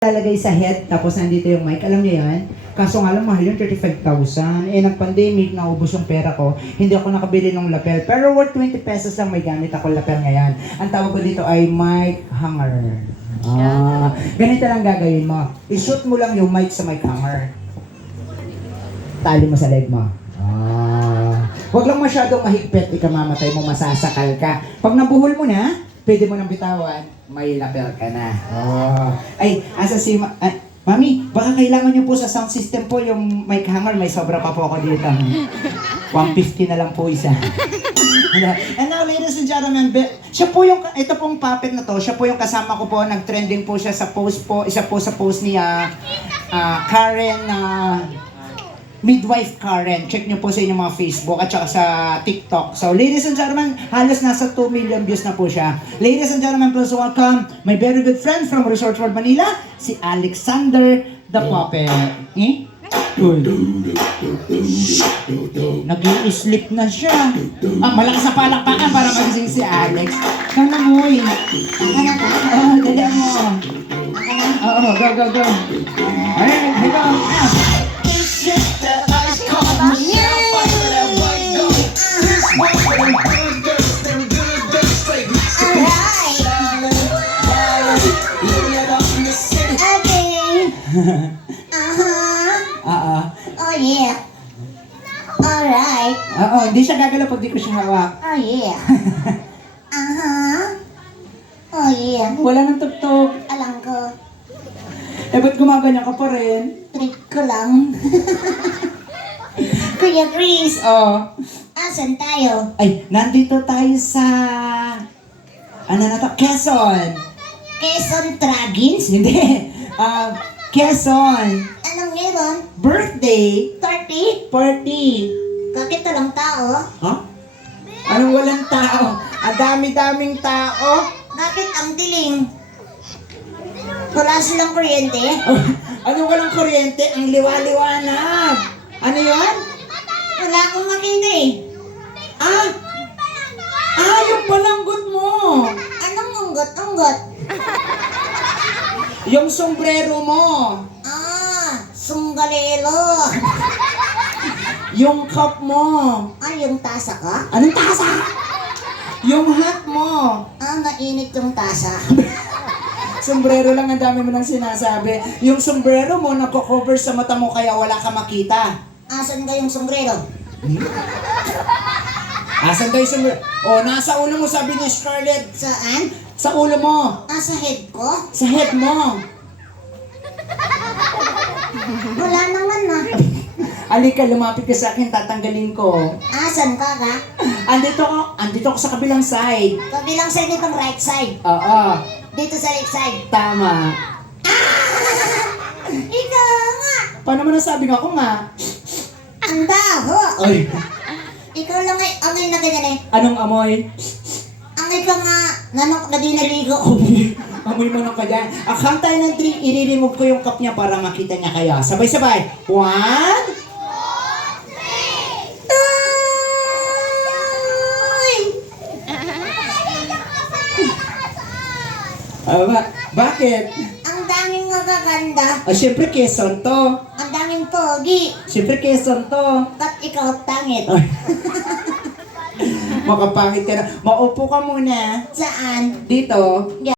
Lalagay sa head, tapos nandito yung mic. Alam niyo yan? Kaso nga lang, mahal yung 35,000. Nag-pandemic, naubos yung pera ko. Hindi ako nakabili ng lapel. Pero worth 20 pesos lang may gamit ako lapel ngayon. Ang tawag ko dito ay mic hanger. Ganito lang gagawin mo. I-shoot mo lang yung mic sa mic hanger. Tali mo sa leg mo. Huwag lang masyadong mahigpit, ikamamatay mo, masasakal ka. Pag nabuhol mo na, pwede mo nang bitawan, may lapel ka na. Ay, asa si Mami, baka kailangan nyo po sa sound system po yung mic hanger, may sobra pa po ako dito. 150 na lang po isa. And now, ladies and gentlemen, siya po yung, ito pong puppet na to, siya po yung kasama ko po, nag-trending po siya sa post po, isa po sa post ni Karen, Midwife Karen. Check nyo po sa inyong mga Facebook at saka sa TikTok. So, ladies and gentlemen, halos nasa 2 million views na po siya. Ladies and gentlemen, please welcome my very good friend from Resort World Manila, si Alexander the Puppet. Nag-i-sleep na siya. Malakas na palakpakan para magising si Alex. Kana mo eh. Dali mo. Go. Hey, go. Oh yeah. Alright. Hindi siya gagalaw pag di ko siya hawak. Oh yeah. Oh yeah. Wala nang tugtog. Alam ko. Ba't gumaganyan ka pa rin? Trick ko lang. Kuya Chris, asan tayo? Ay, nandito tayo sa... Ano na to? Quezon. Quezon Tragins? Hindi. Quezon. Anong meron? Birthday 30? party. Bakit walang tao? Anong walang tao? Ang dami-daming tao. Bakit ang dilim? Wala silang kuryente? Anong walang kuryente? Ang liwa-liwanag. Ano yon? Wala akong makita eh. Yung balanggot mo. Anong unggot-unggot? Yung sombrero mo. Sunggalelo. Yung cup mo. Yung tasa ka? Anong tasa? Yung hat mo. Mainit yung tasa. Sombrero lang, ang dami mo nang sinasabi. Yung sombrero mo, nagko-cover sa mata mo kaya wala ka makita. Asan ka yung sombrero? Asan tayo sombrero? Nasa ulo mo, sabi ni Scarlett. Saan? Sa ulo mo. Sa head ko? Sa head mo. Wala naman na. Alika, lumapit ka sa akin, tatanggalin ko. Asan ka ka? Andito ako sa kabilang side. Kabilang side itong right side. Oo. Dito sa left side. Tama. Ikaw nga! Paano mo nasabi nga ako nga? Ang daho! Ay, Ikaw lang ay angay na ganyan eh. anong amoy? Angay ka nga nanok na di naligo. Amoy mo nang ka dyan. Count tayo ng 3, i-remove ko yung cup niya para makita niya kaya. Sabay-sabay. 1, bakit? Ang daming magaganda. Siyempre Quezon to. Ang daming pogi. Siyempre Quezon to. Ba't ikaw tangit? Makapangit ka na. Maupo ka muna. Saan? Dito.